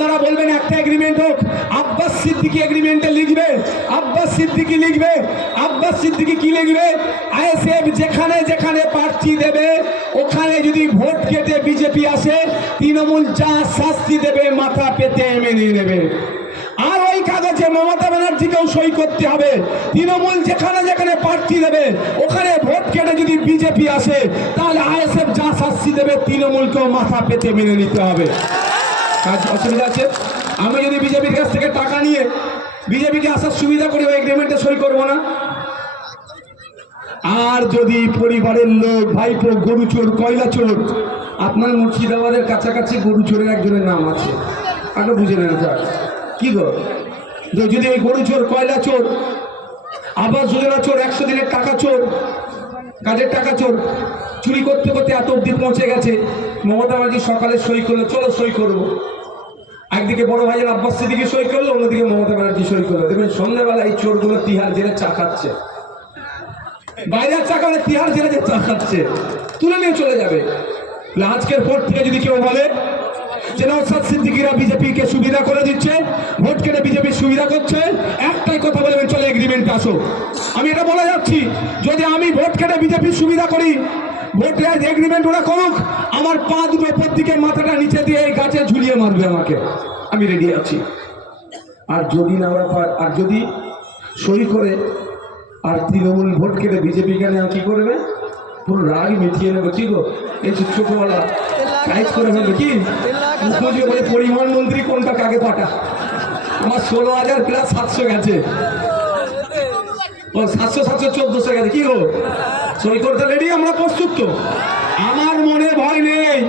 আপনারা বলবেন একটা এগ্রিমেন্ট হোক, আব্বাস সিদ্দিকী এগ্রিমেন্টে লিখবে, আব্বাস সিদ্দিকী লিখবে। আব্বাস সিদ্দিকী কি লিখবে? আইএসএফ যেখানে যেখানে প্রার্থী দেবে ওখানে যদি ভোট কেটে বিজেপি আসে, তৃণমূল যা শাস্তি দেবে মাথা পেতে মেনে নেবে। আর ওই কাগজে মমতা ব্যানার্জিকেও সই করতে হবে। তৃণমূল যেখানে যেখানে প্রার্থী দেবে ওখানে ভোট কেটে যদি বিজেপি আসে, তাহলে আইএসএফ যা শাস্তি দেবে তৃণমূলকেও মাথা পেতে মেনে নিতে হবে। কাজ অসুবিধা আছে? আমি যদি বিজেপির কাছ থেকে টাকা নিয়ে বিজেপিকে আসার সুবিধা করি, ওই এগ্রিমেন্টে সই করবো না। আর যদি পরিবারের লোক, ভাইপো গরু চোর, কয়লা চোর, আপনার মুর্শিদাবাদের কাছাকাছি গরু চোরের একজনের নাম আছে, আগে বুঝে নেন কি গো। যদি ওই গরু চোর, কয়লা চোর, আবাস যোজনা চোর, 100 দিনের টাকা চোর, কাজের টাকা চোর, চুরি করতে করতে এত অব্দি পৌঁছে গেছে, মমতা ব্যানার্জি সকালে সই করলো, চলো সই করবো। একদিকে বড় ভাইয়ের আব্বাস সিদ্দিকী সই করলো, অন্যদিকে মমতা ব্যানার্জি সই করলো। দেখবেন সন্ধ্যাবেলা এই চোরগুলো তিহার জেলে চা খাচ্ছে, বাইরের চা খাবে, তিহার জেলে যে চা খাচ্ছে, তুলে নিয়ে চলে যাবে। আজকের পর থেকে যদি কেউ বলে যে নওশাদ সিদ্দিকীরা বিজেপিকে সুবিধা করে দিচ্ছে, ভোট কেটে বিজেপির সুবিধা করছে, একটাই কথা বলবেন, চলে এগ্রিমেন্ট আসো। আমি এটা বলে যাচ্ছি, যদি আমি ভোট কেটে বিজেপির সুবিধা করি, ভোটে এগ্রিমেন্ট ওরা করুক, আমার পা দুটো উপর দিকে, মাথাটা নিচে দিয়ে এই গাছে ঝুলিয়ে মারবে আমাকে, আমি রেডি আছি। আর যদি না ওরা আর যদি সই করে আর তৃণমূল ভোট কেটে বিজেপি কেন কি করবে, পুরো রাগ মিটিয়ে নেবে। কি গো, এই ছোটবেলা টাইট করে ফেলবে কি মুখ্যমন্ত্রী বলে পরিবহন মন্ত্রী কোনটা কাকে পাঠা, আমার 16,000 প্লাস 700 গেছে, ও 700 1400 গেছে। কি গো, সই করতে রেডি, আমরা প্রস্তুত তো, আমার মনে ভয় নেই।